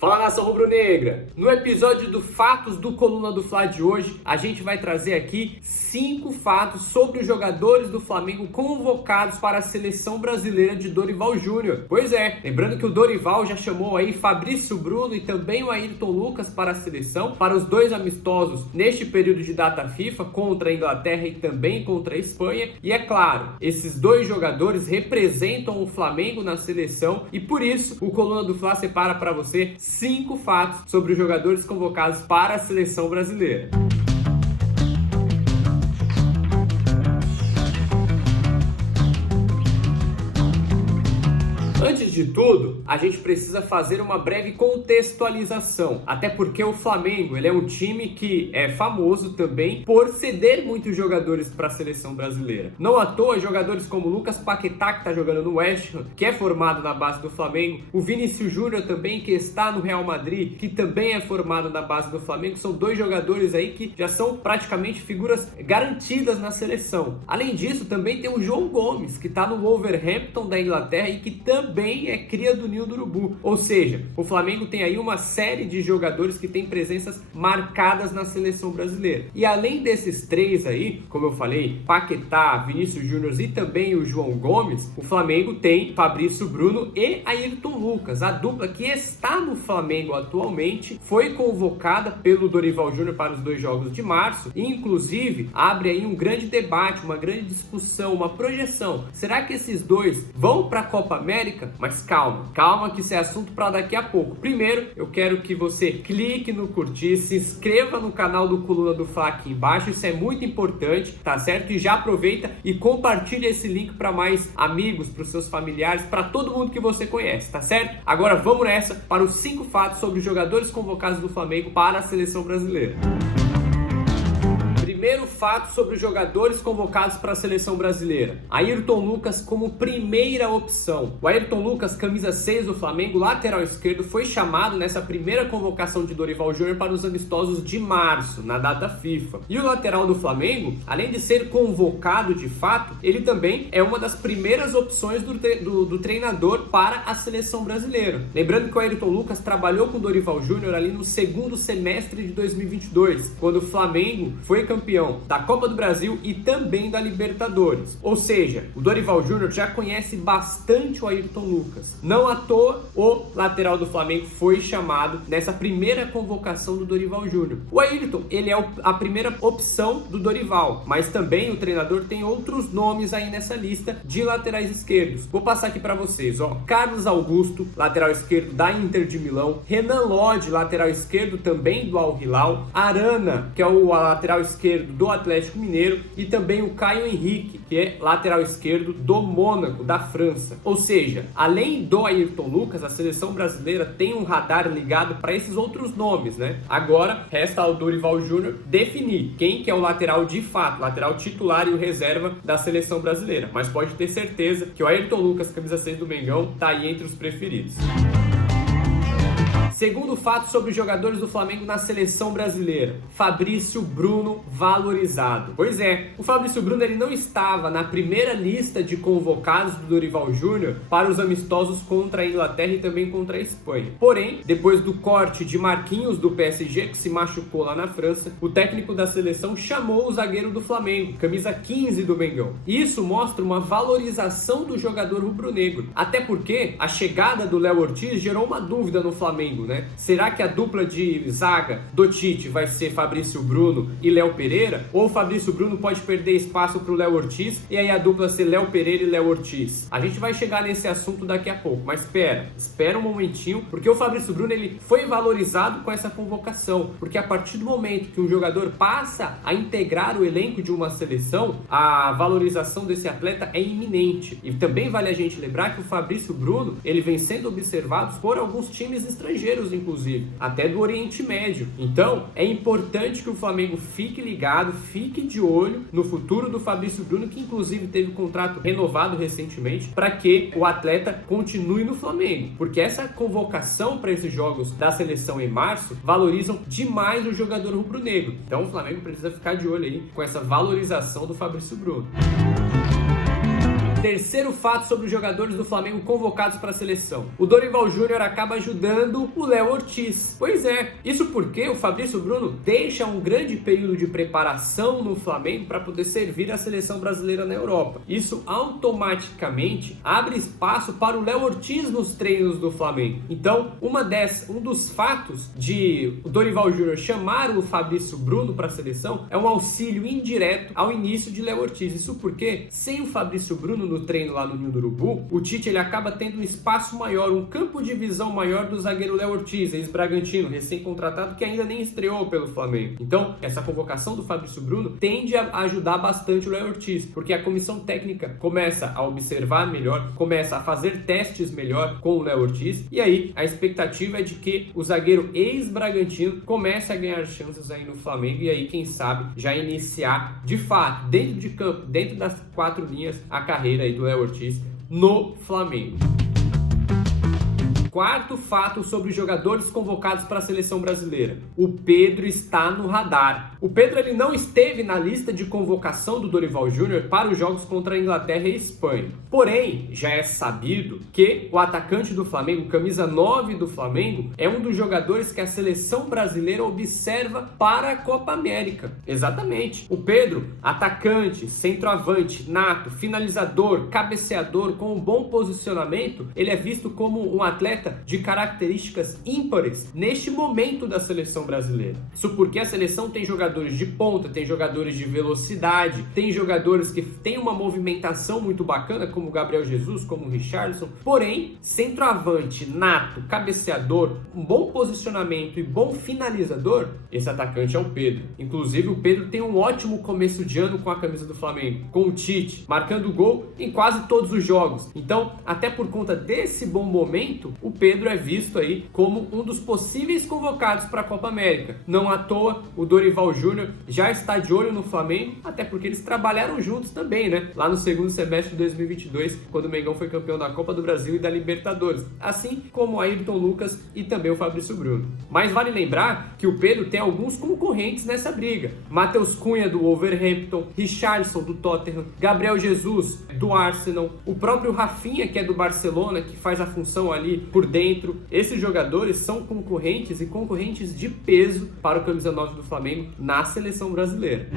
Fala, nação rubro-negra! No episódio do Fatos do Coluna do Fla de hoje, a gente vai trazer aqui 5 fatos sobre os jogadores do Flamengo convocados para a seleção brasileira de Dorival Júnior. Pois é, lembrando que o Dorival já chamou aí Fabrício Bruno e também o Ayrton Lucas para a seleção, para os 2 amistosos neste período de data FIFA, contra a Inglaterra e também contra a Espanha. E é claro, esses 2 jogadores representam o Flamengo na seleção e por isso o Coluna do Fla separa para você 5 fatos sobre os jogadores convocados para a seleção brasileira. Antes de tudo, a gente precisa fazer uma breve contextualização, até porque o Flamengo ele é um time que é famoso também por ceder muitos jogadores para a seleção brasileira. Não à toa, jogadores como Lucas Paquetá, que está jogando no West Ham, que é formado na base do Flamengo, o Vinícius Júnior também, que está no Real Madrid, que também é formado na base do Flamengo, são 2 jogadores aí que já são praticamente figuras garantidas na seleção. Além disso, também tem o João Gomes, que está no Wolverhampton da Inglaterra e que também é cria do Ninho do Urubu. Ou seja, o Flamengo tem aí uma série de jogadores que têm presenças marcadas na seleção brasileira. E além desses 3 aí, como eu falei, Paquetá, Vinícius Júnior e também o João Gomes, o Flamengo tem Fabrício Bruno e Ayrton Lucas. A dupla que está no Flamengo atualmente foi convocada pelo Dorival Júnior para os 2 jogos de março e inclusive abre aí um grande debate, uma grande discussão, uma projeção. Será que esses 2 vão para a Copa América? Mas calma que isso é assunto para daqui a pouco. Primeiro, eu quero que você clique no curtir, se inscreva no canal do Coluna do Fla aqui embaixo, isso é muito importante, tá certo? E já aproveita e compartilha esse link para mais amigos, para os seus familiares, para todo mundo que você conhece, tá certo? Agora vamos nessa para os 5 fatos sobre os jogadores convocados do Flamengo para a seleção brasileira. Primeiro fato sobre os jogadores convocados para a seleção brasileira. Ayrton Lucas como primeira opção. O Ayrton Lucas, camisa 6 do Flamengo, lateral esquerdo, foi chamado nessa primeira convocação de Dorival Júnior para os amistosos de março, na data FIFA. E o lateral do Flamengo, além de ser convocado de fato, ele também é uma das primeiras opções do treinador para a seleção brasileira. Lembrando que o Ayrton Lucas trabalhou com o Dorival Júnior ali no segundo semestre de 2022, quando o Flamengo foi campeão da Copa do Brasil e também da Libertadores. Ou seja, o Dorival Júnior já conhece bastante o Ayrton Lucas. Não à toa, o lateral do Flamengo foi chamado nessa primeira convocação do Dorival Júnior. O Ayrton, ele é a primeira opção do Dorival, mas também o treinador tem outros nomes aí nessa lista de laterais esquerdos. Vou passar aqui para vocês, ó. Carlos Augusto, lateral esquerdo da Inter de Milão. Renan Lodge, lateral esquerdo também do Al Hilal. Arana, que é o lateral esquerdo do Atlético Mineiro, e também o Caio Henrique, que é lateral esquerdo do Mônaco, da França. Ou seja, além do Ayrton Lucas, a seleção brasileira tem um radar ligado para esses outros nomes, né? Agora, resta ao Dorival Júnior definir quem que é o lateral de fato, lateral titular e o reserva da seleção brasileira. Mas pode ter certeza que o Ayrton Lucas, camisa 6 do Mengão, tá aí entre os preferidos. Segundo fato sobre os jogadores do Flamengo na seleção brasileira, Fabrício Bruno valorizado. Pois é, o Fabrício Bruno ele não estava na primeira lista de convocados do Dorival Júnior para os amistosos contra a Inglaterra e também contra a Espanha. Porém, depois do corte de Marquinhos do PSG, que se machucou lá na França, o técnico da seleção chamou o zagueiro do Flamengo, camisa 15 do Mengão. Isso mostra uma valorização do jogador rubro-negro, até porque a chegada do Léo Ortiz gerou uma dúvida no Flamengo, né? Será que a dupla de zaga do Tite vai ser Fabrício Bruno e Léo Pereira? Ou o Fabrício Bruno pode perder espaço para o Léo Ortiz e aí a dupla ser Léo Pereira e Léo Ortiz? A gente vai chegar nesse assunto daqui a pouco, mas espera um momentinho, porque o Fabrício Bruno ele foi valorizado com essa convocação, porque a partir do momento que um jogador passa a integrar o elenco de uma seleção, a valorização desse atleta é iminente. E também vale a gente lembrar que o Fabrício Bruno ele vem sendo observado por alguns times estrangeiros, inclusive, até do Oriente Médio. Então, é importante que o Flamengo fique ligado, fique de olho no futuro do Fabrício Bruno, que inclusive teve o contrato renovado recentemente, para que o atleta continue no Flamengo, porque essa convocação para esses jogos da seleção em março valorizam demais o jogador rubro-negro. Então, o Flamengo precisa ficar de olho aí com essa valorização do Fabrício Bruno. Terceiro fato sobre os jogadores do Flamengo convocados para a seleção. O Dorival Júnior acaba ajudando o Léo Ortiz. Pois é, isso porque o Fabrício Bruno deixa um grande período de preparação no Flamengo para poder servir a seleção brasileira na Europa. Isso automaticamente abre espaço para o Léo Ortiz nos treinos do Flamengo. Então, um dos fatos de o Dorival Júnior chamar o Fabrício Bruno para a seleção é um auxílio indireto ao início de Léo Ortiz. Isso porque, sem o Fabrício Bruno no treino lá no Ninho do Urubu, o Tite ele acaba tendo um espaço maior, um campo de visão maior do zagueiro Léo Ortiz, ex-Bragantino, recém-contratado, que ainda nem estreou pelo Flamengo. Então, essa convocação do Fabrício Bruno tende a ajudar bastante o Léo Ortiz, porque a comissão técnica começa a observar melhor, começa a fazer testes melhor com o Léo Ortiz, e aí a expectativa é de que o zagueiro ex-Bragantino comece a ganhar chances aí no Flamengo, e aí, quem sabe, já iniciar de fato, dentro de campo, dentro das quatro linhas, a carreira aí do Léo Ortiz no Flamengo. Quarto fato sobre os jogadores convocados para a seleção brasileira. O Pedro está no radar. O Pedro ele não esteve na lista de convocação do Dorival Júnior para os jogos contra a Inglaterra e a Espanha. Porém, já é sabido que o atacante do Flamengo, camisa 9 do Flamengo, é um dos jogadores que a seleção brasileira observa para a Copa América. Exatamente. O Pedro, atacante, centroavante, nato, finalizador, cabeceador, com um bom posicionamento, ele é visto como um atleta de características ímpares neste momento da seleção brasileira. Isso porque a seleção tem jogadores de ponta, tem jogadores de velocidade, tem jogadores que têm uma movimentação muito bacana, como o Gabriel Jesus, como o Richarlison. Porém, centroavante, nato, cabeceador, um bom posicionamento e bom finalizador, esse atacante é o Pedro. Inclusive, o Pedro tem um ótimo começo de ano com a camisa do Flamengo, com o Tite, marcando gol em quase todos os jogos. Então, até por conta desse bom momento, o Pedro é visto aí como um dos possíveis convocados para a Copa América. Não à toa, o Dorival Júnior já está de olho no Flamengo, até porque eles trabalharam juntos também, né? Lá no segundo semestre de 2022, quando o Mengão foi campeão da Copa do Brasil e da Libertadores. Assim como o Ayrton Lucas e também o Fabrício Bruno. Mas vale lembrar que o Pedro tem alguns concorrentes nessa briga. Matheus Cunha, do Wolverhampton, Richarlison, do Tottenham, Gabriel Jesus, do Arsenal, o próprio Rafinha, que é do Barcelona, que faz a função ali por dentro. Esses jogadores são concorrentes e concorrentes de peso para o camisa 9 do Flamengo na seleção brasileira.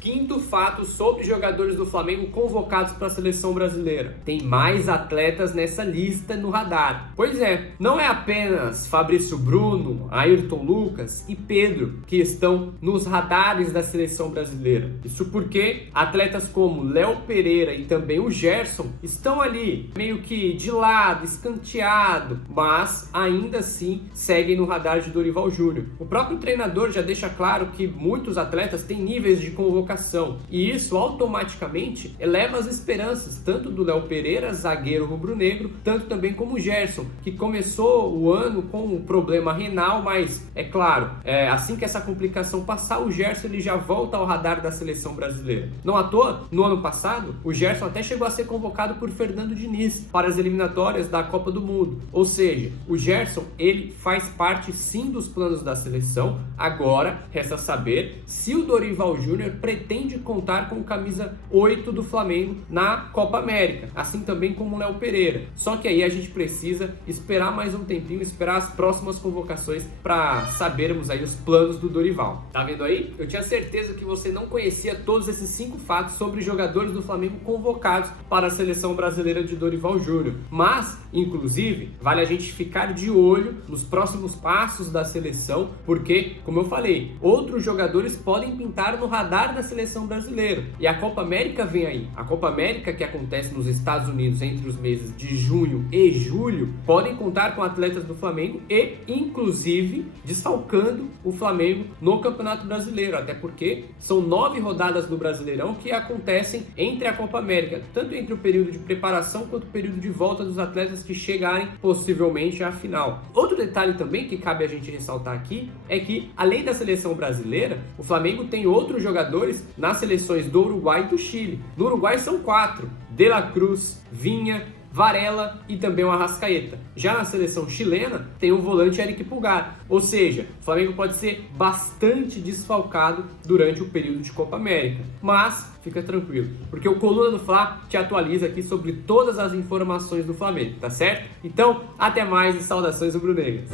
Quinto fato sobre jogadores do Flamengo convocados para a seleção brasileira. Tem mais atletas nessa lista no radar. Pois é, não é apenas Fabrício Bruno, Ayrton Lucas e Pedro que estão nos radares da seleção brasileira. Isso porque atletas como Léo Pereira e também o Gerson estão ali, meio que de lado, escanteado, mas ainda assim seguem no radar de Dorival Júnior. O próprio treinador já deixa claro que muitos atletas têm níveis de convocação, e isso automaticamente eleva as esperanças tanto do Léo Pereira, zagueiro rubro-negro, tanto também como o Gerson, que começou o ano com um problema renal, mas é claro, assim que essa complicação passar, o Gerson ele já volta ao radar da seleção brasileira. Não à toa, no ano passado, o Gerson até chegou a ser convocado por Fernando Diniz para as eliminatórias da Copa do Mundo. Ou seja, o Gerson ele faz parte sim dos planos da seleção. Agora resta saber se o Dorival Júnior pretende contar com camisa 8 do Flamengo na Copa América, assim também como o Léo Pereira. Só que aí a gente precisa esperar mais um tempinho, esperar as próximas convocações para sabermos aí os planos do Dorival. Tá vendo aí? Eu tinha certeza que você não conhecia todos esses 5 fatos sobre jogadores do Flamengo convocados para a seleção brasileira de Dorival Júnior. Mas, inclusive, vale a gente ficar de olho nos próximos passos da seleção, porque, como eu falei, outros jogadores podem pintar no radar da seleção brasileira. E a Copa América vem aí. A Copa América, que acontece nos Estados Unidos entre os meses de junho e julho, podem contar com atletas do Flamengo e, inclusive, desfalcando o Flamengo no Campeonato Brasileiro, até porque são 9 rodadas do Brasileirão que acontecem entre a Copa América, tanto entre o período de preparação quanto o período de volta dos atletas que chegarem possivelmente à final. Outro detalhe também que cabe a gente ressaltar aqui é que, além da seleção brasileira, o Flamengo tem outros jogadores nas seleções do Uruguai e do Chile. No Uruguai são 4: De La Cruz, Vinha, Varela e também o Arrascaeta. Já na seleção chilena tem o volante Eric Pulgar, ou seja, o Flamengo pode ser bastante desfalcado durante o período de Copa América, mas fica tranquilo, porque o Coluna do Fla te atualiza aqui sobre todas as informações do Flamengo, tá certo? Então, até mais e saudações rubro-negras!